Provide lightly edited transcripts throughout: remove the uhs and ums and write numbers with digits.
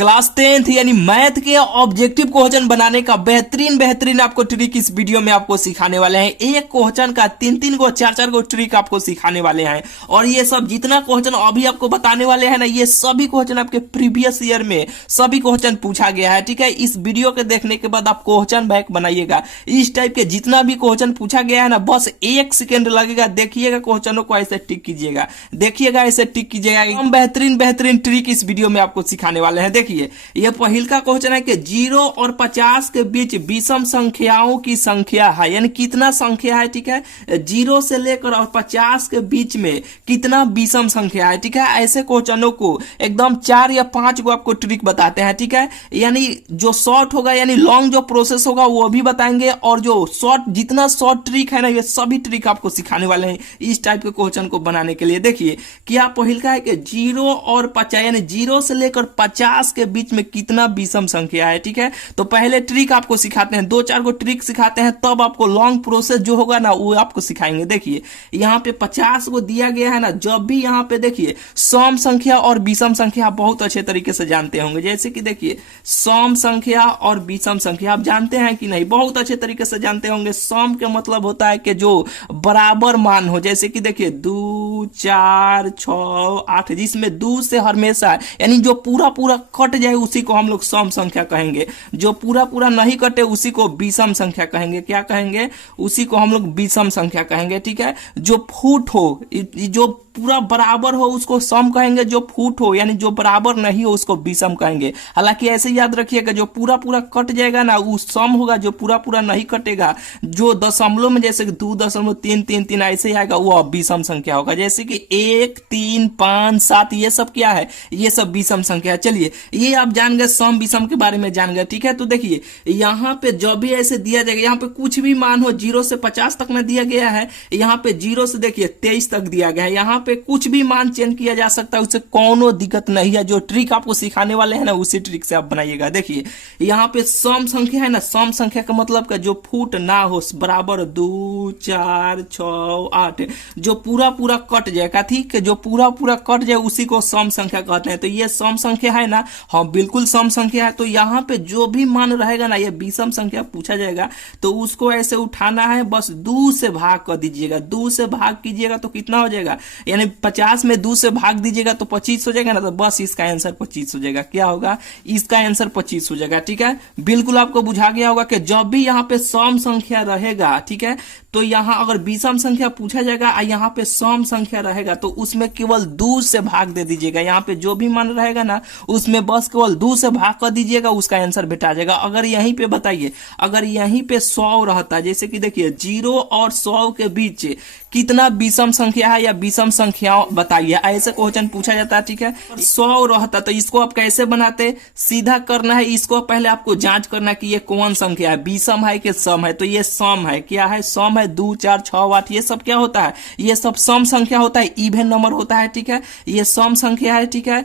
Class 10th यानी math के objective question बनाने का बेहतरीन आपको ट्रिक इस वीडियो में आपको सिखाने वाले हैं। एक क्वेश्चन का 3 गो 4 गो ट्रिक आपको सिखाने वाले हैं और ये सब जितना क्वेश्चन अभी आपको बताने वाले हैं ना, ये सभी क्वेश्चन आपके प्रीवियस ईयर में सभी क्वेश्चन पूछा गया है। ठीक है, इस वीडियो के देखने के बाद आप क्वेश्चन बैंक बनाइएगा। इस टाइप के जितना भी क्वेश्चन पूछा गया है ना, बस 1 सेकेंड लगेगा, देखिएगा क्वेश्चनों को ऐसे टिक कीजिएगा, देखिएगा ऐसे टिक कीजिएगा। हम बेहतरीन ट्रिक इस वीडियो में आपको सिखाने वाले हैं। देखिए ये पहिल का क्वेश्चन है कि 0 और 50 के बीच विषम संख्याओं की संख्या है, यानी कितना संख्या है। ठीक है, 0 से लेकर और 50 के बीच में कितना विषम संख्या है। ठीक है, ऐसे क्वेश्चनों को एकदम 4 या 5 को आपको ट्रिक बताते हैं। ठीक है, यानी जो शॉर्ट होगा यानी लॉन्ग जो प्रोसेस होगा वो भी बताएंगे, और जो शॉर्ट जितना शॉर्ट ट्रिक है ना, ये सभी ट्रिक आपको सिखाने वाले हैं इस टाइप के क्वेश्चन को बनाने के लिए। देखिए क्या पहिल का है कि 0 और 50 यानी 0 से लेकर 50 के बीच में कितना विषम संख्या है। ठीक है, तो पहले ट्रिक आपको सिखाते हैं, 2-4 गो ट्रिक सिखाते हैं, तब आपको लॉन्ग प्रोसेस जो होगा ना वो आपको सिखाएंगे। देखिए यहाँ पे 50 को दिया गया है ना, जब भी यहाँ पे देखिए सम संख्या और विषम संख्या बहुत अच्छे तरीके से जानते होंगे। जैसे कि देखिए सम संख्या और विषम संख्या आप जानते हैं कि नहीं, बहुत अच्छे तरीके से जानते होंगे। सम का मतलब होता है कि जो बराबर मान हो, जैसे कि देखिए 2, 4, 6, 8, जिसमें 2 से हमेशा यानी जो पूरा कट जाए उसी को हम लोग सम संख्या कहेंगे, जो पूरा नहीं कटे उसी को विषम संख्या कहेंगे। क्या कहेंगे? उसी को हम लोग विषम संख्या कहेंगे। ठीक है, जो फुट हो, जो पूरा बराबर हो उसको सम कहेंगे, जो फुट हो यानी जो बराबर नहीं हो उसको विषम कहेंगे। हालांकि ऐसे याद रखिएगा, जो पूरा कट जाएगा ना वो सम होगा, जो पूरा नहीं कटेगा, जो दशमलव में जैसे 2.333 ऐसे आएगा वो विषम संख्या होगा। जैसे कि 1, 3, 5, 7 ये सब क्या है, ये सब विषम संख्या है। चलिए ये आप जान गए, सम विषम के बारे में जान गए। ठीक है, तो देखिए यहाँ पे जब भी ऐसे दिया जाएगा, यहाँ पे कुछ भी मान हो 0 से 50 तक में दिया गया है, यहाँ पे 0 से देखिए 23 तक दिया गया है, यहाँ पे कुछ भी मान चेंज किया जा सकता है, उससे कोनो दिक्कत नहीं है। जो ट्रिक आपको सिखाने वाले हैं ना उसी ट्रिक से आप बनाइएगा। देखिए यहाँ पे सम संख्या है ना, सम संख्या का मतलब का जो फुट ना हो, बराबर 2, 4, 6, 8 जो पूरा कट जाएगा। ठीक है, जो पूरा कट जाए उसी को सम संख्या कहते हैं। तो ये सम संख्या है ना, हाँ बिल्कुल सम संख्या है। तो यहाँ पे जो भी मान रहेगा ना, ये विषम संख्या पूछा जाएगा, तो उसको ऐसे उठाना है, बस 2 से भाग कर दीजिएगा। 2 से भाग कीजिएगा तो कितना हो जाएगा, यानी 50 में 2 से भाग दीजिएगा तो 25 हो जाएगा ना, तो बस इसका आंसर 25 हो जाएगा। क्या होगा, इसका आंसर 25 हो जाएगा। ठीक है, बिल्कुल आपको बुझा गया होगा कि जब भी यहाँ पे सम संख्या रहेगा, ठीक है, तो यहाँ अगर विषम संख्या पूछा जाएगा और यहाँ पे सम संख्या रहेगा तो उसमें केवल 2 से भाग दे दीजिएगा। यहाँ पे जो भी मान रहेगा ना उसमें बस केवल 2 से भाग कर दीजिएगा, उसका आंसर भेटा जाएगा। अगर यहीं पे बताइए, अगर यहीं पे 100 रहता, जैसे कि देखिए 0 और 100 के बीच कितना विषम संख्या है या विषम संख्या बताइए, ऐसे क्वेश्चन पूछा जाता है। ठीक है, 100 रहता तो इसको आप कैसे बनाते, सीधा करना है, इसको पहले आपको जांच करना है कि ये कौन संख्या है, विषम है कि सम है। तो ये सम है, क्या है, सम है। 2, 4, 6, 8 ये सब क्या होता है, ये सब सम संख्या होता है, इवन नंबर होता है। ठीक है, ये सम संख्या है। ठीक है,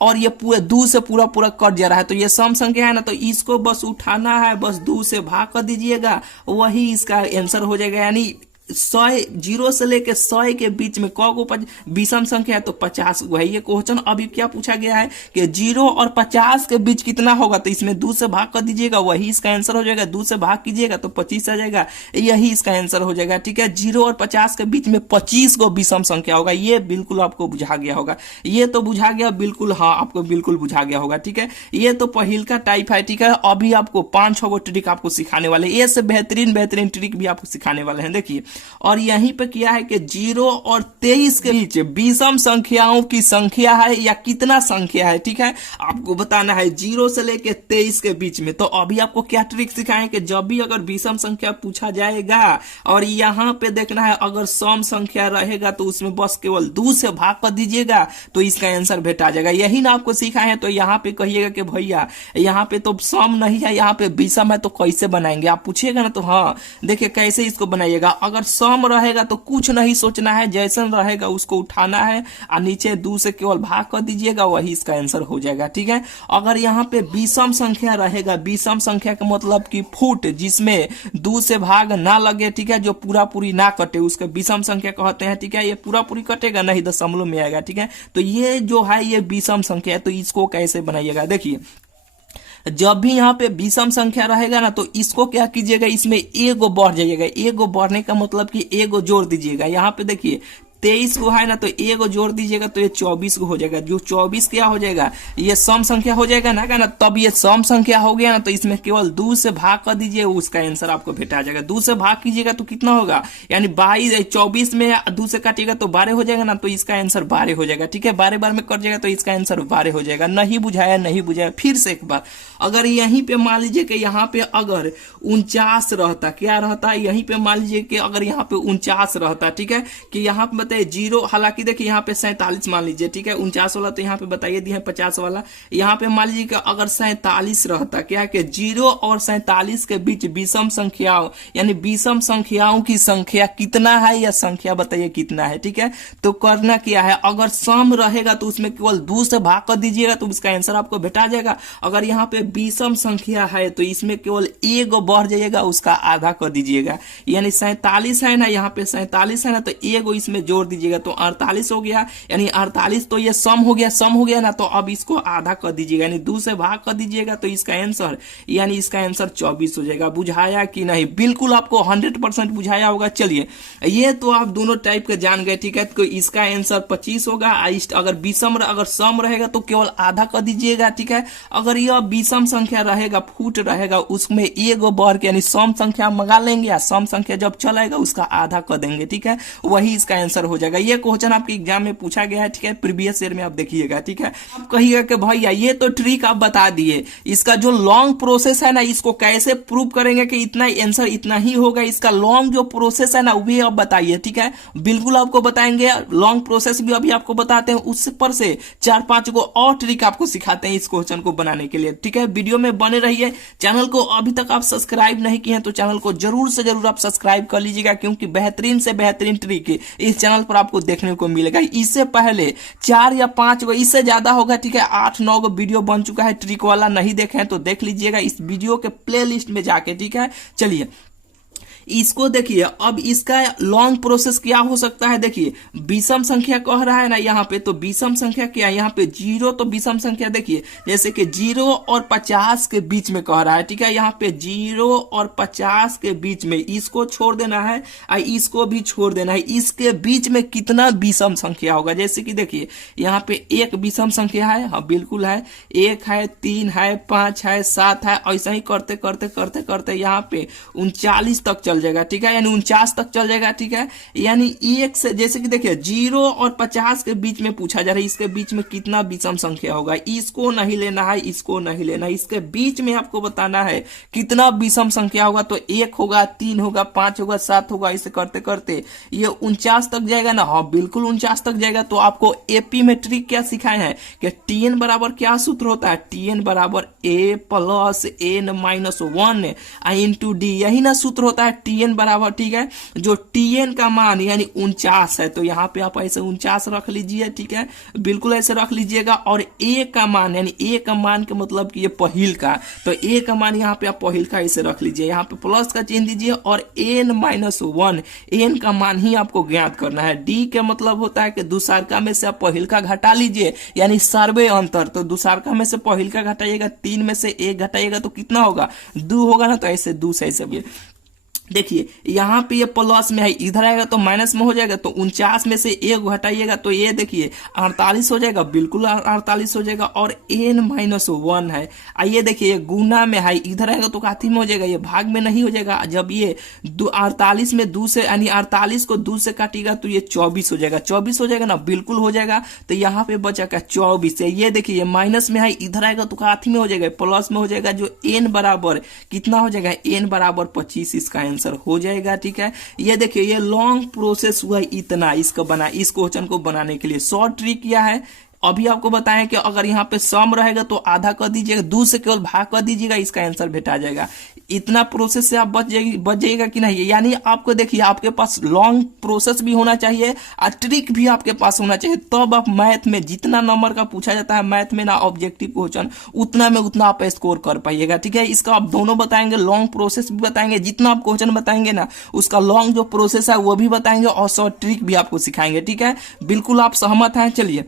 और ये पूरे 2 से पूरा कट जा रहा है, तो ये सम संख्या है ना, तो इसको बस उठाना है, बस 2 से भाग कर दीजिएगा, वही इसका आंसर हो जाएगा। यानी 0 से लेके 100 के बीच में को विषम संख्या है तो 50 है। ये क्वेश्चन अभी क्या पूछा गया है कि 0 और 50 के बीच कितना होगा, तो इसमें 2 से भाग कर दीजिएगा, वही इसका आंसर हो जाएगा। 2 से भाग कीजिएगा तो 25 आ जाएगा, यही इसका आंसर हो जाएगा। ठीक है, 0 और 50 के बीच में 25 को विषम संख्या होगा। ये बिल्कुल आपको बुझा गया होगा, ये तो बुझा गया बिल्कुल, हाँ आपको बिल्कुल बुझा गया होगा। ठीक है, ये तो पहिल का टाइप है। ठीक है, अभी आपको 5-6 गो ट्रिक आपको सिखाने वाले, ये से बेहतरीन ट्रिक भी आपको सिखाने वाले हैं। देखिए और यहीं पे क्या है कि 0 और 23 के बीच विषम संख्याओं की संख्या है या कितना संख्या है। ठीक है, आपको बताना है 0 से लेके 23 के बीच में। तो अभी आपको क्या ट्रिक सिखाएं कि जब भी अगर विषम संख्या पूछा जाएगा और यहाँ पे देखना है अगर सम संख्या रहेगा तो उसमें बस केवल 2 से भाग कर दीजिएगा तो इसका आंसर भेटा जाएगा। यही ना आपको सिखाए हैं। तो यहाँ पे कहिएगा कि भैया यहाँ पे तो सम नहीं है, यहाँ पे विषम है, तो कैसे बनाएंगे आप पूछिएगा ना, तो हाँ देखिए कैसे इसको बनाइएगा। अगर अगर सम रहेगा तो कुछ नहीं सोचना है, जैसन रहेगा उसको उठाना है और नीचे 2 से केवल भाग कर दीजिएगा, वही इसका आंसर हो जाएगा। ठीक है, अगर यहाँ पे विषम संख्या रहेगा, विषम संख्या का मतलब कि फुट जिसमें 2 से भाग ना लगे, ठीक है, जो पूरा पूरी ना कटे उसके विषम संख्या कहते हैं। ठीक है, ये पूरा पूरी कटेगा नहीं, दशमलव में आएगा। ठीक है, तो ये जो है ये विषम संख्या है। तो इसको कैसे बनाइएगा, देखिए जब भी यहाँ पे विषम संख्या रहेगा ना तो इसको क्या कीजिएगा, इसमें एगो बढ़ जाइएगा। एगो बढ़ने का मतलब कि एगो जोड़ दीजिएगा। यहाँ पे देखिए 23 को है ना तो एगो जोड़ दीजिएगा तो ये 24 को हो जाएगा। जो 24 क्या हो जाएगा, ये सम संख्या हो जाएगा ना तब ये सम संख्या हो गया ना तो इसमें केवल 2 से भाग कर दीजिए, उसका आंसर आपको भेटा जाएगा। 2 से भाग कीजिएगा तो कितना होगा, यानी 24 में 2 से काटिएगा तो 12 हो जाएगा ना, तो इसका आंसर 12 हो जाएगा। ठीक है, 12 में कट जाएगा तो इसका आंसर 12 हो जाएगा। नहीं बुझाया, नहीं बुझाया, फिर से एक बार, अगर यहीं पे मान लीजिए कि यहाँ पे अगर 49 रहता, क्या रहता, यहीं पे मान लीजिए कि अगर यहाँ पे 49 रहता, ठीक है, कि यहाँ पे बताइए 0, हालांकि देखिए यहाँ पे 47 मान लीजिए। ठीक है, 49 वाला तो यहाँ पे बताइए दिया है 50 वाला। यहाँ पे मान लीजिए कि अगर 47 रहता, क्या कि 0 और 47 के बीच विषम संख्याओं यानी विषम संख्याओं की संख्या कितना है, या संख्या बताइए कितना है। ठीक है, तो करना क्या है, अगर सम रहेगा तो उसमें केवल 2 से भाग कर दीजिएगा तो उसका आंसर आपको भेटा जाएगा। अगर यहाँ पे विषम संख्या है तो इसमें केवल एगो बढ़ जाइएगा, उसका आधा कर दीजिएगा। यानी 47 है ना, यहाँ पे 47 है ना तो एगो इसमें जोड़ दीजिएगा तो 48 हो गया। यानी 48 तो ये सम हो गया, सम हो गया ना, तो अब इसको आधा कर दीजिएगा, यानी 2 से भाग कर दीजिएगा तो इसका आंसर, यानी इसका आंसर 24 हो जाएगा। बुझाया कि नहीं, बिल्कुल आपको 100% बुझाया होगा। चलिए, ये तो आप दोनों टाइप के जान गए। ठीक है, तो इसका आंसर 25 होगा। अगर विषम अगर सम रहेगा तो केवल आधा कर दीजिएगा। ठीक है, अगर यह विषम संख्या रहेगा, फुट रहेगा, उसमें एगो बढ़ के यानी सम संख्या मंगा लेंगे या सम संख्या जब चलेगा उसका आधा कर देंगे। ठीक है, वही इसका आंसर हो जाएगा। ये क्वेश्चन आपके एग्जाम में पूछा गया है। ठीक है, प्रीवियस ईयर में आप देखिएगा। ठीक है, आप कहिएगा कि भैया ये तो ट्रिक आप बता दिए, इसका जो लॉन्ग प्रोसेस है ना इसको कैसे प्रूव करेंगे कि इतना आंसर इतना ही होगा। इसका लॉन्ग जो प्रोसेस है ना वो आप बताइए। ठीक है, बिल्कुल आपको बताएंगे, लॉन्ग प्रोसेस भी अभी आपको बताते हैं, उस पर से 4-5 को और ट्रिक आपको सिखाते हैं इस क्वेश्चन को बनाने के लिए। ठीक है, वीडियो में बने रहिए। चैनल को अभी तक आप सब्सक्राइब नहीं किए हैं तो चैनल को जरूर से जरूर आप सब्सक्राइब कर लीजिएगा, क्योंकि बेहतरीन से बेहतरीन ट्रिक इस चैनल पर आपको देखने को मिलेगा। इससे पहले 4 या 5 गो, इससे ज्यादा होगा। ठीक है, 8-9 गो वीडियो बन चुका है ट्रिक वाला, नहीं देखे हैं तो देख लीजिएगा इस वीडियो के प्लेलिस्ट में जाके। ठीक है, चलिए इसको देखिए। अब इसका लॉन्ग प्रोसेस क्या हो सकता है, देखिए विषम संख्या कह रहा है ना यहाँ पे, तो विषम संख्या क्या है, यहाँ पे 0 तो विषम संख्या देखिए जैसे कि 0 और 50 के बीच में कह रहा है। ठीक है, यहाँ पे 0 और 50 के बीच में इसको छोड़ देना है और इसको भी छोड़ देना है। इसके बीच में कितना विषम संख्या होगा, जैसे कि देखिए यहाँ पे 1 विषम संख्या है, हाँ बिल्कुल है, 1 है, 3 है, 5 है, 7 है, ऐसा ही करते करते करते करते यहाँ पे 39 तक चल जाएगा। ठीक है, यानी 49 तक चल जाएगा। ठीक है, यानी 1 से जैसे कि देखिए 0 और 50 के बीच में पूछा जा रहा है, इसके बीच में कितना विषम संख्या होगा, इसको नहीं लेना है, इसको नहीं लेना है, इसके बीच में आपको बताना है कितना विषम संख्या होगा। तो 1 होगा, 3 होगा, 5 होगा, 7 होगा, ऐसे करते करते ये 49 तक जाएगा ना, हाँ बिल्कुल 49 तक जाएगा। तो आपको एपी में ट्रिक क्या सिखाए हैं कि टीएन बराबर क्या सूत्र होता है, टीएन बराबर a plus n minus 1 into d, यही ना सूत्र होता है टीएन बराबर। ठीक है, जो टीएन का मान यानी 49 है तो यहाँ पे आप ऐसे 49 रख लीजिए। ठीक है, बिल्कुल ऐसे रख लीजिएगा। और ए का मान यानी ए का मान के मतलब कि ये पहिल का, तो ए का मान यहाँ पे आप पहिल का ऐसे रख लीजिए, यहाँ पे प्लस का चिन्ह दीजिए और n माइनस 1 एन का मान ही आपको ज्ञात करना है। डी के मतलब होता है कि दूसरका में से आप पहिल का घटा लीजिए, यानी सर्वे अंतर। तो दूसरका में से पहिल का घटाइएगा, 3 में से 1 घटाइएगा तो कितना होगा, 2 होगा ना, तो ऐसे 2 से ऐसे देखिए यहाँ पे ये प्लस में है, इधर आएगा तो माइनस में हो जाएगा। तो 49 में से 1 घटाइएगा तो ये देखिए 48 हो जाएगा, बिल्कुल 48 हो जाएगा। और n माइनस 1 है, आइए देखिए ये गुना में है, इधर आएगा तो काथी में हो जाएगा, ये भाग में नहीं हो जाएगा। जब ये 48 में 2 से यानी 48 को 2 से काटेगा तो ये 24 हो जाएगा, 24 हो जाएगा ना, बिल्कुल हो जाएगा। तो यहाँ पे बचेगा 24 है, ये देखिए ये माइनस में है, इधर आएगा तो काथी में हो जाएगा, प्लस में हो जाएगा। जो n बराबर कितना हो जाएगा, n बराबर 25 इसका आंसर हो जाएगा। ठीक है, ये देखिए ये लॉन्ग प्रोसेस हुआ इतना इसको बना, इस क्वेश्चन को बनाने के लिए। शॉर्ट ट्रिक क्या है अभी आपको बताएं कि अगर यहाँ पे सम रहेगा तो आधा कर दीजिएगा, 2 से केवल भाग कर दीजिएगा, इसका आंसर भेटा जाएगा। इतना प्रोसेस से आप बच जाइएगा कि नहीं। यानी आपको देखिए आपके पास लॉन्ग प्रोसेस भी होना चाहिए और ट्रिक भी आपके पास होना चाहिए, तब आप मैथ में जितना नंबर का पूछा जाता है मैथ में ना ऑब्जेक्टिव क्वेश्चन, उतना में उतना आप स्कोर कर पाइएगा। ठीक है, इसका आप दोनों बताएंगे, लॉन्ग प्रोसेस भी बताएंगे, जितना आप क्वेश्चन बताएंगे ना उसका लॉन्ग जो प्रोसेस है वो भी बताएंगे और शॉर्ट ट्रिक भी आपको सिखाएंगे। ठीक है, बिल्कुल आप सहमत हैं। चलिए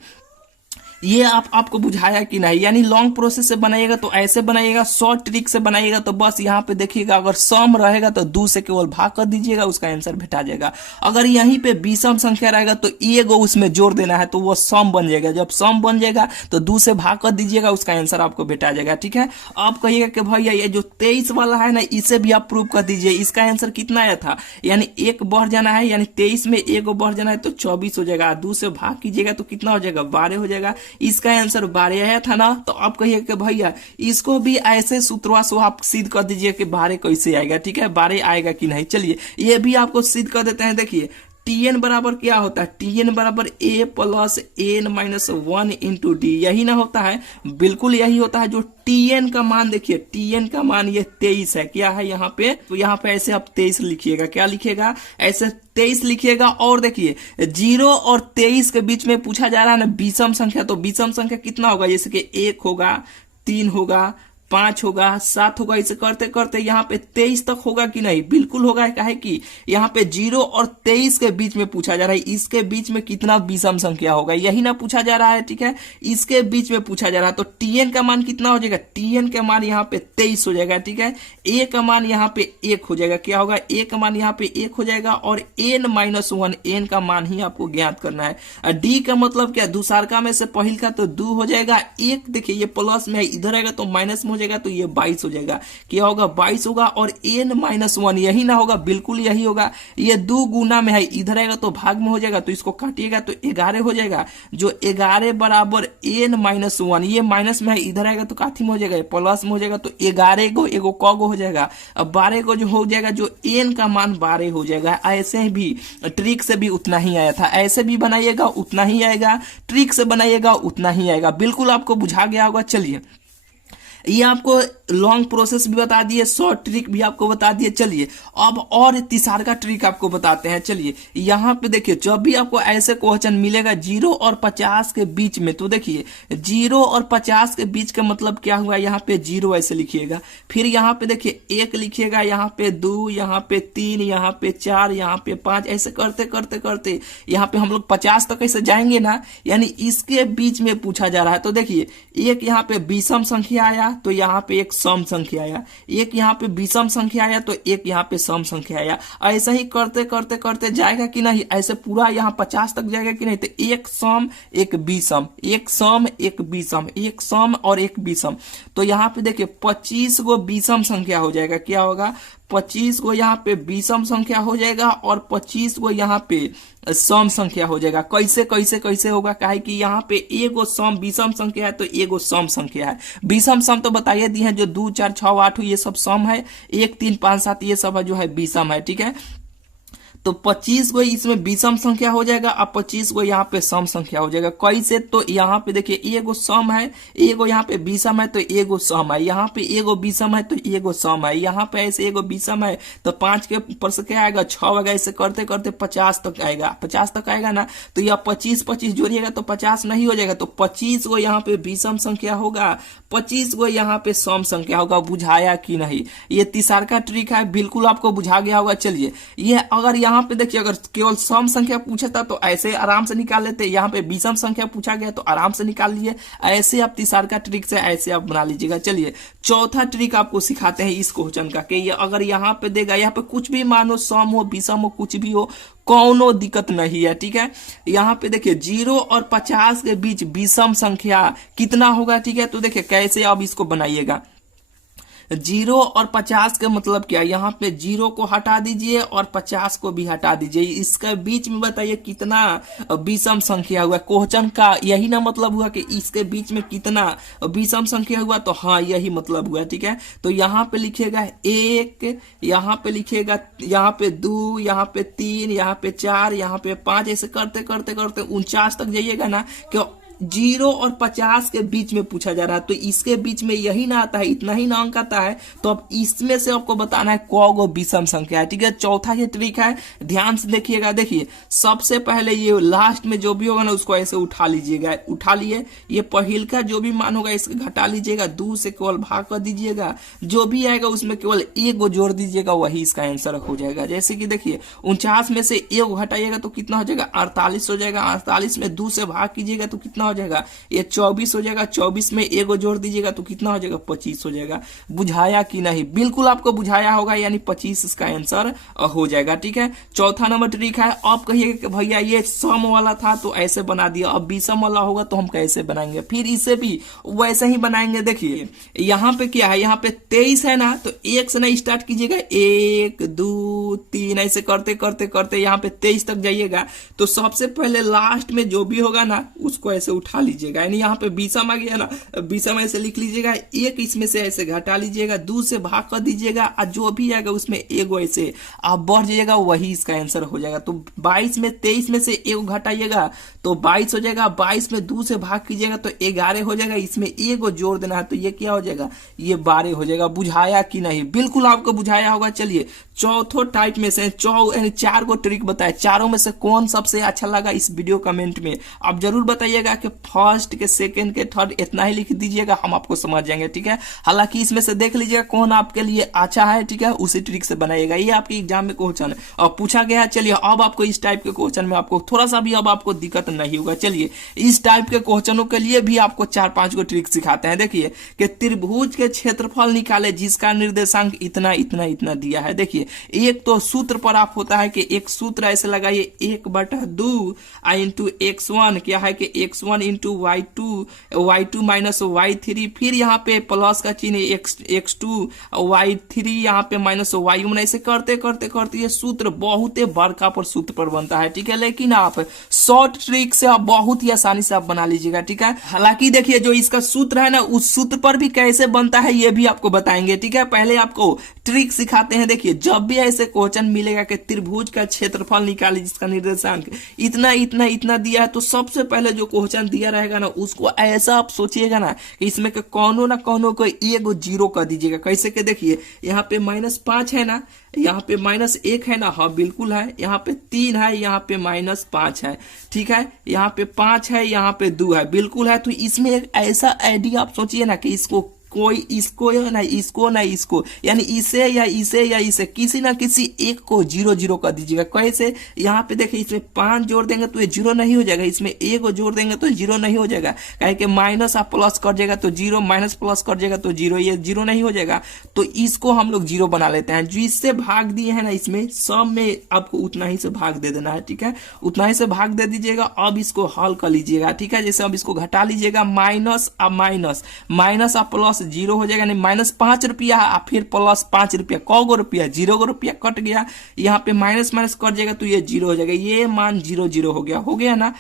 ये आपको बुझाया कि नहीं। यानी लॉन्ग प्रोसेस से बनाइएगा तो ऐसे बनाइएगा, शॉर्ट ट्रिक से बनाइएगा तो बस यहाँ पे देखिएगा अगर सम रहेगा तो 2 से केवल भाग कर दीजिएगा, उसका आंसर भेटा जाएगा। अगर यहीं पे विषम संख्या रहेगा तो एगो उसमें जोड़ देना है तो वो सम बन जाएगा। जब सम बन जाएगा तो 2 से भाग कर दीजिएगा, उसका आंसर आपको भेटा जाएगा। ठीक है, आप कहिएगा कि भैया ये जो 23 वाला है ना इसे भी आप प्रूव कर दीजिए, इसका आंसर कितना आया था। यानी 1 बढ़ जाना है, यानी 23 में 1 बढ़ जाना है तो 24 हो जाएगा, 2 से भाग कीजिएगा तो कितना हो जाएगा, 12 हो जाएगा। इसका आंसर 12 आया था ना। तो आप कहिए कि भैया इसको भी ऐसे सूत्रवा से आप सिद्ध कर दीजिए कि 12 कैसे आएगा। ठीक है, 12 आएगा कि नहीं। चलिए ये भी आपको सिद्ध कर देते हैं। देखिए Tn बराबर क्या होता है, Tn बराबर a plus n minus 1 into d, यही ना होता है, बिल्कुल यही होता है। जो Tn का मान देखिए, Tn का मान ये 23 है, क्या है यहाँ पे, तो यहाँ पे ऐसे आप 23 लिखिएगा, क्या लिखिएगा, ऐसे 23 लिखिएगा। और देखिए 0 और 23 के बीच में पूछा जा रहा है ना विषम संख्या, तो विषम संख्या कितना होगा, जैसे कि 1 होगा, 3 होगा, 5 होगा, 7 होगा, इसे करते करते यहाँ पे 23 तक होगा कि नहीं, बिल्कुल होगा। काहे कि यहाँ पे 0 और 23 के बीच में पूछा जा रहा है, इसके बीच में कितना विषम संख्या होगा यही ना पूछा जा रहा है। ठीक है, इसके बीच में पूछा जा रहा है तो Tn का मान कितना हो जाएगा, Tn का मान यहाँ पे 23 हो जाएगा। ठीक है, a का मान यहाँ पे 1 हो जाएगा, क्या होगा, a का मान यहाँ पे 1 हो जाएगा और n माइनस 1 n का मान ही आपको ज्ञात करना है। d का मतलब क्या, दूसरका में से पहिल का तो 2 हो जाएगा, 1 देखिए ये प्लस में है, इधर आएगा तो माइनस में हो जाएगा तो ये 22 हो जाएगा, क्या होगा, 22 होगा। और n माइनस 1 यही ना होगा, बिल्कुल यही होगा, ये 2 गुना में है, इधर आएगा तो भाग में हो जाएगा तो इसको काटिएगा तो 11 हो जाएगा। जो 11 बराबर n माइनस 1, ये माइनस में है, इधर आएगा तो काथी में हो जाएगा, प्लस में हो जाएगा तो 11 को एगो कगो हो जाएगा। अब 12 को जो हो जाएगा, जो n का मान 12 हो जाएगा। ऐसे भी ट्रिक से भी उतना ही आया था, ऐसे भी बनाइएगा उतना ही आएगा, ट्रिक से बनाइएगा उतना ही आएगा। बिल्कुल आपको बुझा गया होगा। चलिए ये आपको लॉन्ग प्रोसेस भी बता दिए, शॉर्ट ट्रिक भी आपको बता दिए। चलिए अब और तीसरा ट्रिक आपको बताते हैं। चलिए यहाँ पे देखिए, जब भी आपको ऐसे क्वेश्चन मिलेगा 0 और 50 के बीच में, तो देखिए 0 और 50 के बीच का मतलब क्या हुआ, यहाँ पे 0 ऐसे लिखिएगा, फिर यहाँ पे देखिए 1 लिखिएगा, यहाँ पे 2, यहाँ पे 3, यहाँ पे 4, यहाँ पे 5, ऐसे करते करते करते यहाँ पे हम लोग 50 तक ऐसे जाएंगे ना। यानी इसके बीच में पूछा जा रहा है, तो देखिए एक यहाँ पे विषम संख्या आया तो यहाँ पे एक सम संख्या आया, एक यहाँ पे विषम संख्या आया तो एक यहाँ पे सम संख्या आया। ऐसा ही करते करते करते जाएगा कि नहीं, ऐसे पूरा यहाँ 50 तक जाएगा कि नहीं। तो एक सम एक विषम, एक सम एक विषम, एक सम और एक विषम, तो यहाँ पे देखिए 25 गो विषम संख्या हो जाएगा, क्या होगा, 25 गो यहाँ पे विषम संख्या हो जाएगा और 25 गो यहाँ पे सम संख्या हो जाएगा। कैसे कैसे कैसे होगा, काहे कि यहाँ पे एगो सम विषम संख्या है तो एगो सम संख्या है। विषम सम तो बताइए दिए हैं, जो 2 4 6 8 ये सब सम है, 1 3 5 7 ये सब जो है विषम है। ठीक है, तो 25 गो इसमें विषम संख्या हो जाएगा और 25 गो यहाँ पे सम संख्या हो जाएगा। कैसे, तो यहाँ पे देखिए एगो सम है, एगो यहाँ पे विषम है तो एगो सम है, यहाँ पे एगो विषम है तो एगो सम है, यहाँ पे ऐसे एगो विषम है तो 5 के ऊपर से क्या आएगा, 6 आएगा। ऐसे करते करते 50 तक आएगा, 50 तक आएगा ना, तो यह 25 25 जोड़िएगा तो 50 नहीं हो जाएगा। तो 25 गो यहाँ पे विषम संख्या होगा, 25 गो यहाँ पे सम संख्या होगा। बुझाया कि नहीं, ये तीसरा का ट्रिक है, बिल्कुल आपको बुझा गया होगा। चलिए ये अगर यहाँ पे देखिए, अगर केवल सम संख्या पूछा था तो ऐसे आराम से निकाल लेते, यहाँ पे विषम संख्या पूछा गया तो आराम से निकाल लिए। ऐसे आप तीसरा का ट्रिक से ऐसे आप बना लीजिएगा। चलिए चौथा ट्रिक आपको सिखाते हैं इस क्वेश्चन का, कि अगर यहाँ पे देगा, यहाँ पे कुछ भी मानो, सम हो विषम हो कुछ भी हो, कौनो दिक्कत नहीं है। ठीक है, यहाँ पे देखिए 0 और 50 के बीच विषम संख्या कितना होगा। ठीक है, तो देखिए कैसे अब इसको बनाइएगा। 0 और 50 का मतलब क्या, यहाँ पे 0 को हटा दीजिए और 50 को भी हटा दीजिए, इसके बीच में बताइए कितना विषम संख्या हुआ। क्वेश्चन का यही ना मतलब हुआ कि इसके बीच में कितना विषम संख्या हुआ, तो हाँ यही मतलब हुआ। ठीक है, तो यहाँ पे लिखिएगा 1, यहाँ पे लिखिएगा, यहाँ पे 2, यहाँ पे 3, यहाँ पे 4, यहाँ पे 5, ऐसे करते करते करते 49 तक जाइएगा ना, कि 0 और 50 के बीच में पूछा जा रहा है, तो इसके बीच में यही ना आता है, इतना ही ना अंक आता है। तो अब इसमें से आपको बताना है कौगो विषम संख्या है, ठीक है। चौथा ये ट्रिक है, ध्यान से देखिएगा। देखिए सबसे पहले ये लास्ट में जो भी होगा ना उसको ऐसे उठा लीजिएगा, उठा लिए, ये पहिल का जो भी मान होगा इसको घटा लीजिएगा, 2 से केवल भाग कर दीजिएगा, जो भी आएगा उसमें केवल 1 को जोड़ दीजिएगा, वही इसका आंसर हो जाएगा। जैसे कि देखिए 49 में से 1 को घटाइएगा तो कितना हो जाएगा, 48 हो जाएगा। 48 में 2 से भाग कीजिएगा तो कितना हो जाएगा, ये 24 हो जाएगा। 24 में 1 को जोड़ दीजिएगा तो कितना हो जाएगा, 25 हो जाएगा। बुझाया कि नहीं, बिल्कुल आपको बुझाया होगा, यानी 25 इसका आंसर हो जाएगा, ठीक है। चौथा नंबर ट्रिक है, आप कहिएगा कि भैया ये सम वाला था तो ऐसे बना दिया, अब विषम वाला होगा तो हम कैसे बनाएंगे, फिर इसे भी वैसे ही बनाएंगे। देखिए यहाँ पे क्या है, यहाँ पे 23 है ना, तो 1 से नहीं स्टार्ट कीजिएगा, 1 2 3 ऐसे करते करते करते यहाँ पे 23 तक जाइएगा। तो सबसे पहले लास्ट में जो भी होगा ना उसको ऐसे उठा लीजिएगा, यानी यहाँ पे विषम आ गया ना, विषम ऐसे लिख लीजिएगा, 1 इसमें से ऐसे घटा लीजिएगा, 2 से भाग कर दीजिएगा, और जो भी आएगा उसमें 1 ऐसे आप बढ़ जाइएगा, वही इसका आंसर हो जाएगा। तो 22 में 23 में से 1 घटाइएगा तो 22 हो जाएगा। 22 में 2 से भाग कीजिएगा तो 11 हो जाएगा, इसमें 1 को जोड़ देना है तो ये क्या हो जाएगा, ये 12 हो जाएगा। बुझाया कि नहीं, बिल्कुल आपको बुझाया होगा। चलिए चौथो टाइप में से 4 को ट्रिक बताए, चारों में से कौन सबसे अच्छा लगा इस वीडियो कमेंट में आप जरूर बताइएगा कि फर्स्ट के सेकंड के थर्ड इतना ही लिख दीजिएगा, हम आपको समझ जाएंगे, ठीक है। हालांकि इसमें से देख लीजिएगा कौन आपके लिए अच्छा है, ठीक है, उसी ट्रिक से बनाइएगा। ये आपके एग्जाम में क्वेश्चन है और पूछा गया है। चलिए अब आपको इस टाइप के क्वेश्चन में आपको थोड़ा सा भी अब आपको दिक्कत नहीं होगा। चलिए इस टाइप के क्वेश्चनों के लिए भी आपको 4-5 को ट्रिक सिखाते हैं। देखिए कि त्रिभुज के क्षेत्रफल निकाले जिसका निर्देशांक इतना इतना इतना दिया है। देखिए एक तो सूत्र पर आप होता है कि एक सूत्र ऐसे लगाइए, 1/2 इंटू x1 क्या है कि x1 into y2 minus y3, फिर यहाँ पे प्लस का चिन्ह x2 y3 यहाँ पे माइनस y1, ऐसे करते करते करते ये सूत्र बहुत बड़का पर सूत्र पर बनता है, ठीक है। लेकिन आप शॉर्ट ट्रिक से आप बहुत ही आसानी से आप बना लीजिएगा, ठीक है। हालांकि देखिए जो इसका सूत्र है ना उस सूत्र पर भी कैसे बनता है ये भी आपको बताएंगे, ठीक है। पहले आपको ट्रिक सिखाते हैं। देखिए जब भी ऐसे क्वेश्चन मिलेगा कि त्रिभुज का क्षेत्रफल निकाले जिसका निर्देशांक इतना इतना इतना दिया है, तो सबसे पहले जो क्वेश्चन दिया रहेगा ना उसको ऐसा आप सोचिएगा ना कि इसमें के कौनो ना कौनो को 1 0 कर दीजिएगा। कैसे के देखिए यहाँ पे -5 है ना, यहाँ पे -1 है ना, हाँ बिल्कुल है, यहाँ पे 3 है, यहाँ पे -5 है, ठीक है, यहाँ पे 5 है, यहाँ पे 2 है, बिल्कुल है। तो इसमें एक ऐसा आइडिया आप सोचिए ना कि इसको कोई इसको ना इसको ना इसको, यानी इसे या इसे किसी ना किसी एक को 0 0 कर दीजिएगा। कैसे, यहाँ पे देखिए इसमें 5 जोड़ देंगे तो ये 0 नहीं हो जाएगा, इसमें 1 को जोड़ देंगे तो 0 नहीं हो जाएगा, कहे कि माइनस आप प्लस कर जाएगा तो 0, माइनस प्लस कर जाएगा तो 0, ये 0 नहीं हो जाएगा। तो इसको हम लोग 0 बना लेते हैं। जो इससे भाग दिए है ना इसमें सब में आपको उतना ही से भाग दे देना है, ठीक है, उतना ही से भाग दे दीजिएगा। अब इसको हल कर लीजिएगा, ठीक है। जैसे अब इसको घटा लीजिएगा, माइनस अब माइनस आप प्लस 0 हो जाएगा, नहीं -5 रुपया फिर प्लस 5 रुपया, कौ रुपया 0 रुपया कट गया, यहाँ पे माइनस माइनस कट जाएगा तो ये 0 हो जाएगा, ये मान 0 0 हो गया ना।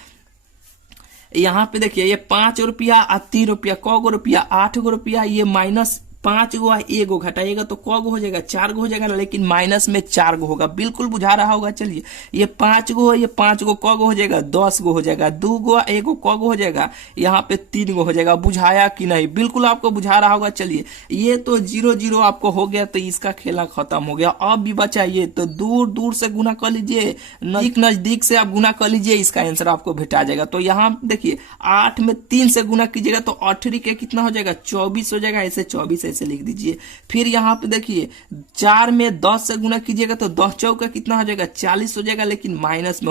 यहाँ पे देखिए ये 5 रुपया और 3 रुपया, कौ रुपया 8 रुपया, ये -5 गो 1 गो घटाइएगा तो कौ गो हो जाएगा, 4 गो हो जाएगा ना, लेकिन माइनस में 4 गो होगा, बिल्कुल बुझा रहा होगा। चलिए ये 5 गो कौ गो हो जाएगा, 10 गो हो जाएगा, 2 गो 1 गो कौ गो हो जाएगा, यहाँ पे 3 गो हो जाएगा। बुझाया कि नहीं, बिल्कुल आपको बुझा रहा होगा। चलिए ये तो 0 0 आपको हो गया, तो इसका खेला खत्म हो गया। अब भी बचा ये, तो दूर दूर से गुना कर लीजिए, नजदीक से आप गुना कर लीजिए, इसका आंसर आपको भेटा जाएगा। तो यहाँ देखिए 8 में 3 से गुना कीजिएगा तो 8 के कितना हो जाएगा, 24 हो जाएगा, ऐसे 24 ऐसे लिख दीजिए। फिर यहाँ पे देखिए 4 में 10 से गुना कीजिएगा तो 10 चौका कितना हो जाएगा, 40 हो जाएगा, लेकिन माइनस में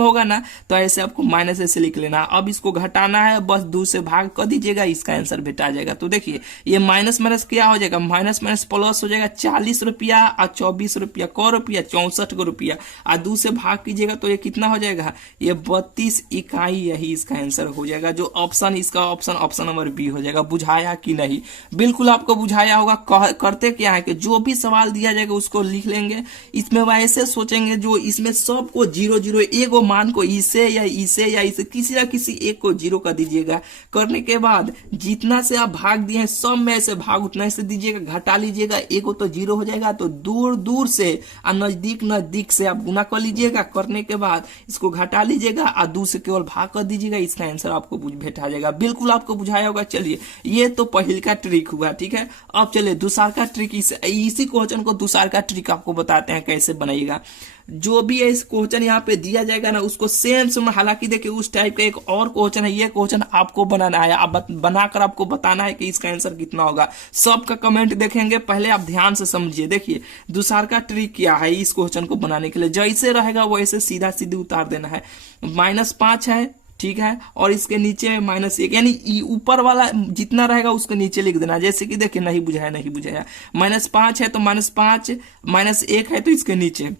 होगा ना, तो ऐसे आपको माइनस ऐसे लिख लेना। अब इसको घटाना है, बस 2 से भाग कर दीजिएगा, इसका आंसर भेटा जाएगा। तो देखिए ये माइनस माइनस क्या हो जाएगा, माइनस माइनस प्लस हो जाएगा, 40 रुपया और 24 रुपया, कौ रुपया 64 रुपया, और 2 से भाग कीजिएगा तो ये कितना हो जाएगा, ये 32 इकाई, यही इसका आंसर हो जाएगा। जो ऑप्शन इसका ऑप्शन नंबर बी हो जाएगा। बुझाया कि नहीं, बिल्कुल आपको आपको बुझाया होगा। करते क्या है कि जो भी सवाल दिया जाएगा उसको लिख लेंगे, इसमें वैसे सोचेंगे जो इसमें सबको 0 0 एगो मान को इसे या इसे किसी ना किसी एक को 0 कर दीजिएगा। करने के बाद जितना से आप भाग दिए हैं सब में से भाग उतना से दीजिएगा, घटा लीजिएगा, एगो तो 0 हो जाएगा, तो दूर दूर से और नजदीक नजदीक से आप गुना कर लीजिएगा। करने के बाद इसको घटा लीजिएगा और 2 से केवल भाग कर दीजिएगा, इसका आंसर आपको भेटा जाएगा। बिल्कुल आपको बुझाया होगा। चलिए ये तो पहले का ट्रिक हुआ, ठीक है। अब चलिए दूसरा का ट्रिक, इसी क्वेश्चन को दूसरा का ट्रिक आपको बताते हैं कैसे बनाइएगा। जो भी इस क्वेश्चन यहाँ पे दिया जाएगा ना उसको सेम हालांकि देखिए उस टाइप का एक और क्वेश्चन है, ये क्वेश्चन आपको बनाना है, आप बनाकर आपको बताना है कि इसका आंसर कितना होगा। सबका कमेंट देखेंगे, पहले आप ध्यान से समझिए। देखिए दूसरा का ट्रिक क्या है इस क्वेश्चन को बनाने के लिए, जैसे रहेगा वैसे सीधा सीधी उतार देना है। -5 है, ठीक है, और इसके नीचे -1, यानी ऊपर वाला जितना रहेगा उसके नीचे लिख देना। जैसे कि देखिए नहीं बुझाया -5 है तो -5, -1 है तो इसके नीचे,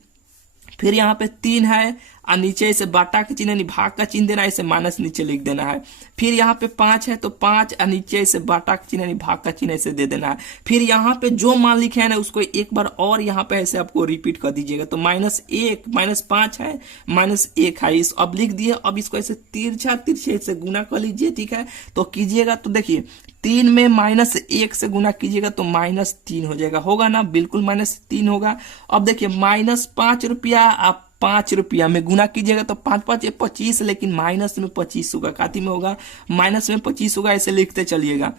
फिर यहाँ पे 3 है और नीचे इसे बाटा का चिन्ह यानी भाग का चिन्ह देना है, इसे माइनस नीचे लिख देना है। फिर यहाँ पे 5 है तो 5 और नीचे इसे बाटा का चिन्ह यानी भाग का चिन्ह इसे दे देना है। फिर यहाँ पे जो मान लिखे है ना उसको एक बार और यहाँ पे ऐसे आपको रिपीट कर दीजिएगा। तो -1 -5 है, -1 है, इस अब लिख दिए। अब इसको ऐसे तिरछा तिरछे से गुना कर लीजिए, ठीक है। तो कीजिएगा तो देखिए 3 में -1 से गुना कीजिएगा तो -3 हो जाएगा, होगा ना, बिल्कुल -3 होगा। अब देखिए -5 रुपया आप 5 रुपया में गुना कीजिएगा तो 5 5 25, लेकिन माइनस में 25 होगा, खाती में होगा माइनस में 25 होगा, ऐसे लिखते चलिएगा।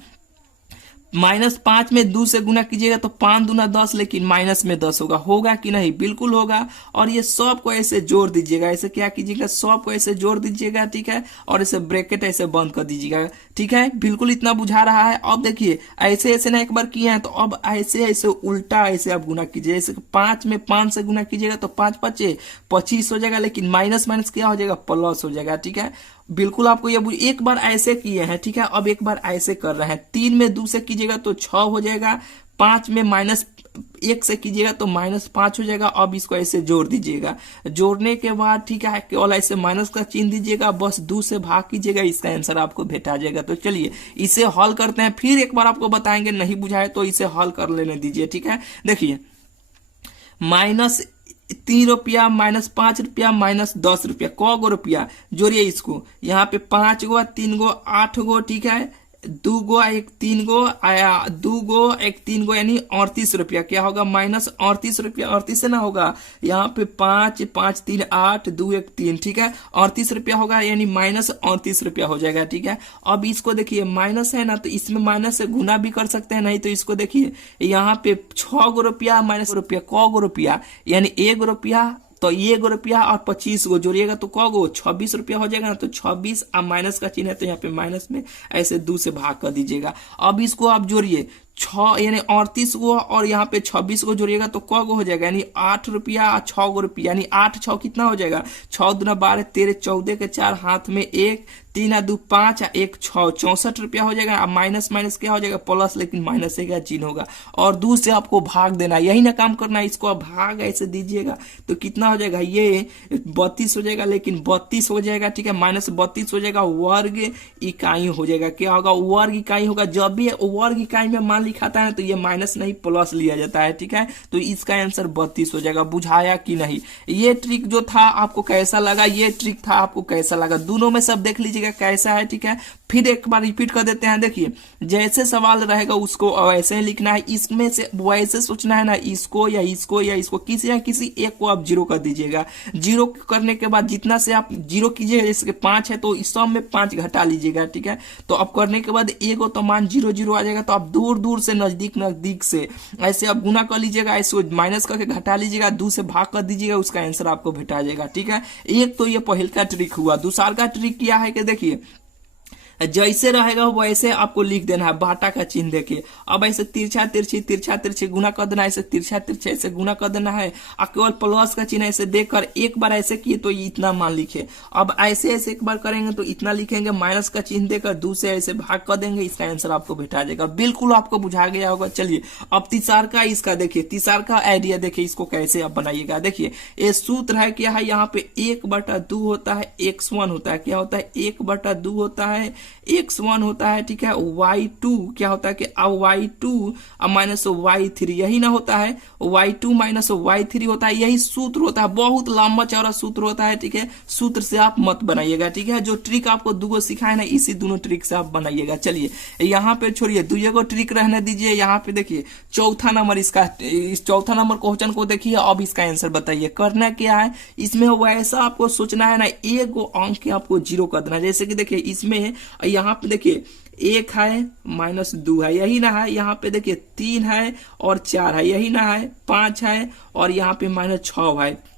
-5 में 2 से गुना कीजिएगा तो 5 दूना 10, लेकिन माइनस में 10 होगा, होगा कि नहीं, बिल्कुल होगा। और ये सब को ऐसे जोड़ दीजिएगा, ऐसे क्या कीजिएगा सब को ऐसे जोड़ दीजिएगा, ठीक है, और ऐसे ब्रैकेट ऐसे बंद कर दीजिएगा, ठीक है। बिल्कुल इतना बुझा रहा है। अब देखिए ऐसे ऐसे ना एक बार किए हैं तो अब ऐसे ऐसे उल्टा ऐसे आप गुना कीजिए। जैसे 5 में 5 से गुना कीजिएगा तो 5 5 25 हो जाएगा, लेकिन माइनस माइनस क्या हो जाएगा, प्लस हो जाएगा, ठीक है। बिल्कुल आपको ये एक बार ऐसे किए हैं, ठीक है। अब एक बार ऐसे कर रहे हैं, 3 में 2 से कीजिएगा तो 6 हो जाएगा, 5 में -1 से कीजिएगा तो -5 हो जाएगा। अब इसको ऐसे जोड़ दीजिएगा, जोड़ने के बाद ठीक है केवल ऐसे माइनस का चिन्ह दीजिएगा, बस 2 से भाग कीजिएगा, इसका आंसर आपको भेटा जाएगा। तो चलिए इसे हल करते हैं, फिर एक बार आपको बताएंगे, नहीं बुझाए तो इसे हल कर लेने दीजिए, ठीक है। देखिए -3 रुपया, -5 रुपया, -10 रुपया, क गो रुपया जोड़िए इसको। यहाँ पे 5 गो 3 गो 8 गो, ठीक है, 2 गो 1 3 गो आया, 2 गो 1 3 गो, यानी 38 रुपया। क्या होगा, -38 रुपया, 38 से ना होगा, यहाँ पे 5 5 3 8 2 1 3, ठीक है, 38 रुपया होगा, यानी -38 रुपया हो जाएगा, ठीक है। अब इसको देखिए माइनस है ना, तो इसमें माइनस से गुना भी कर सकते हैं, नहीं तो इसको देखिए यहाँ पे 6 गो रुपया -रुपया, क गो रुपया, यानी 1 रुपया, तो 1 रुपया और 25 गो जोड़िएगा तो क गो 26 रुपया हो जाएगा ना। तो 26 और माइनस का चिन्ह है तो यहाँ पे माइनस में ऐसे 2 से भाग कर दीजिएगा। अब इसको आप जोड़िए 6 यानी 38 गो और यहाँ पे 26 गो जोड़िएगा तो क गो हो जाएगा, यानी 8 रुपया और 6 गो रुपया, यानी 8 6 कितना हो जाएगा, 6 दूना 12 13 14 के 4 हाथ में 1 3 2 5 1 6 64 रुपया हो जाएगा। अब माइनस माइनस क्या हो जाएगा, प्लस, लेकिन माइनस का चिन्ह होगा और 2 से आपको भाग देना, यही ना काम करना है। इसको आप भाग ऐसे दीजिएगा तो कितना हो जाएगा, ये 32 हो जाएगा, लेकिन 32 हो जाएगा, ठीक है, -32 हो जाएगा, वर्ग इकाई हो जाएगा। क्या होगा, वर्ग इकाई होगा। जब भी वर्ग इकाई में मान लिखाता है तो ये माइनस नहीं प्लस लिया जाता है, ठीक है। तो इसका आंसर 32 हो जाएगा। बुझाया कि नहीं, ये ट्रिक जो था आपको कैसा लगा, ये ट्रिक था आपको कैसा लगा, दोनों में सब देख लीजिएगा कैसा है, ठीक है। फिर एक बार रिपीट कर देते हैं। देखिए जैसे सवाल रहेगा उसको वैसे ही लिखना है, इसमें से वैसे सोचना है ना, इसको या इसको या इसको किसी ना किसी एक को आप 0 कर दीजिएगा। 0 करने के बाद जितना से आप 0 कीजिएगा, जैसे 5 है तो इस सब में 5 घटा लीजिएगा, ठीक है। तो अब करने के बाद एगो तो मान 0 0 आ जाएगा, तो आप दूर दूर से नजदीक नजदीक से ऐसे आप गुना कर लीजिएगा, ऐसे माइनस करके घटा लीजिएगा, 2 से भाग कर दीजिएगा, उसका आंसर आपको भेटा जाएगा, ठीक है। एक तो ये पहले का ट्रिक हुआ। दूसरा का ट्रिक क्या है कि देखिए जैसे रहेगा वैसे आपको लिख देना है, बाटा का चिन्ह देके। अब ऐसे तिरछा तिरछी गुना कर देना है, ऐसे तिरछा तिरछे ऐसे गुना कर देना है, और केवल प्लस का चिन्ह ऐसे देकर एक बार ऐसे किए तो इतना मान लिखे। अब ऐसे ऐसे एक बार करेंगे तो इतना लिखेंगे, माइनस का चिन्ह देकर 2 से ऐसे भाग कर देंगे, इसका आंसर आपको भेटा जाएगा। बिल्कुल आपको बुझा गया होगा। चलिए अब तीसरा का इसका देखिए, तीसरा का आइडिया देखिए, इसको कैसे आप बनाइएगा। देखिए ये सूत्र है क्या है, यहाँ पे 1/2 होता है, x1 होता है, क्या होता है 1/2 होता है x1 होता है, ठीक है, y2 क्या होता है कि y2 माइनस y3, यही ना होता है, y2 माइनस y3 होता है, यही सूत्र होता है, बहुत लंबा चौड़ा सूत्र होता है, ठीक है। सूत्र से आप मत बनाइएगा, ठीक है। जो ट्रिक आपको दूगो सिखाए ना, इसी दोनों ट्रिक से आप बनाइएगा। चलिए यहाँ पे छोड़िए, दूसरे को ट्रिक रहने दीजिए। यहाँ पे देखिए चौथा नंबर, इसका इस चौथा नंबर क्वेश्चन को देखिए, अब इसका आंसर बताइए। करना क्या है इसमें, वैसा आपको सोचना है ना, एक गो अंक के आपको जीरो कर देना। जैसे कि देखिए इसमें यहाँ पे देखिए 1 है माइनस 2 है, यही ना है। यहाँ पे देखिए 3 है और 4 है, यही ना है। 5 है और यहाँ पे माइनस 6 है।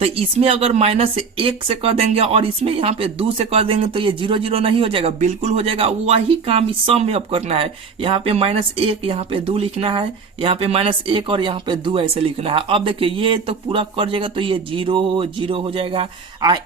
तो इसमें अगर माइनस 1 से कर देंगे और इसमें यहाँ पे 2 से कर देंगे तो ये 0 0 नहीं हो जाएगा, बिल्कुल हो जाएगा। वही काम इस सब में अब करना है। यहाँ पे -1, यहाँ पे 2 लिखना है, यहाँ पे -1 और यहाँ पे 2 ऐसे लिखना है। अब देखिए ये तो पूरा कर जाएगा तो ये 0 0 हो जाएगा।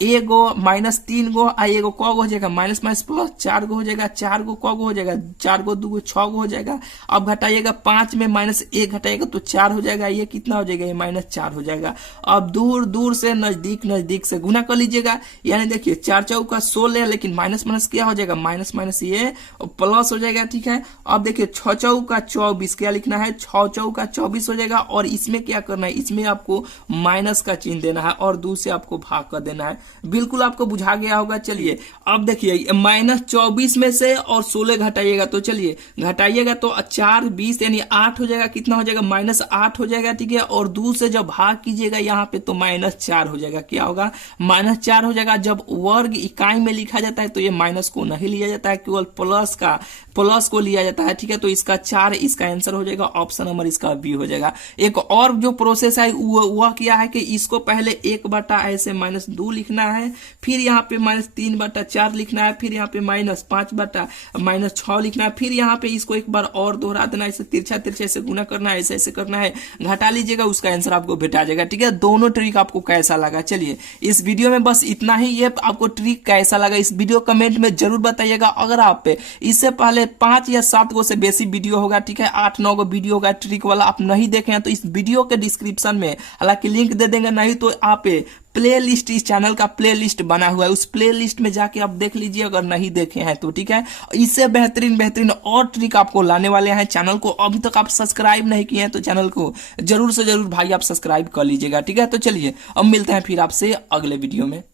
एगो -3 गो एगो क गो हो जाएगा, माइनस माइनस प्लस 4 गो हो जाएगा। 4 गो क गो हो जाएगा, 4 गो 2 गो 6 गो हो जाएगा। अब घटाइएगा 5 में -1 घटाइएगा तो 4 हो जाएगा। ये कितना हो जाएगा, ये -4 हो जाएगा। अब दूर दूर से नजदीक से गुना कर लीजिएगा। यानी देखिए 4 चौका 16, लेकिन माइनस माइनस क्या हो जाएगा, माइनस माइनस ये प्लस हो जाएगा, ठीक है। अब देखिए 6 चौका 24, क्या लिखना है, 6 चौका 24 हो जाएगा। और इसमें क्या करना है, इसमें आपको माइनस का चिन्ह देना है और 2 से आपको भाग कर देना है। बिल्कुल आपको बुझा गया होगा। चलिए अब देखिए -24 में से और 16 घटाइएगा तो चलिए घटाइएगा तो 4 20 यानी 8 हो जाएगा। कितना हो जाएगा, -8 हो जाएगा, ठीक है। और 2 से जब भाग कीजिएगा यहाँ पे तो -4 हो जाएगा। क्या होगा, -4 हो जाएगा। जब वर्ग इकाई में लिखा जाता है तो ये माइनस को नहीं लिया जाता है, केवल प्लस को लिया जाता है, ठीक है। तो इसका 4 इसका आंसर हो जाएगा, ऑप्शन नंबर इसका बी हो जाएगा। एक और जो प्रोसेस है वह क्या है कि इसको पहले 1/, ऐसे -2 लिखना है, फिर यहाँ पे -3/4 लिखना है, फिर यहाँ पे -5/-6 लिखना है, फिर यहाँ पे इसको एक बार और दोहरा देना, ऐसे तिरछा ऐसे गुना करना है, ऐसे करना है, घटा लीजिएगा, उसका आंसर आपको भेटा जाएगा, ठीक है। दोनों ट्रिक आपको कैसा लगा, चलिए इस वीडियो में बस इतना ही। ये आपको ट्रिक कैसा लगा इस वीडियो कमेंट में जरूर बताइएगा। अगर आप पे इससे पहले 5 या 7 गो से बेसी वीडियो होगा, ठीक है, 8 9 गो वीडियो होगा ट्रिक वाला, आप नहीं देखे हैं तो इस वीडियो के डिस्क्रिप्शन में हालांकि लिंक दे देंगे, नहीं तो आप प्ले लिस्ट, इस चैनल का प्ले लिस्ट बना हुआ है, उस प्ले लिस्ट में जाके आप देख लीजिए अगर नहीं देखे हैं तो, ठीक है। इससे बेहतरीन और ट्रिक आपको लाने वाले हैं। चैनल को अभी तक आप सब्सक्राइब नहीं किए हैं तो चैनल को जरूर से जरूर भाई आप सब्सक्राइब कर लीजिएगा, ठीक है। तो चलिए अब मिलते हैं फिर आपसे अगले वीडियो में।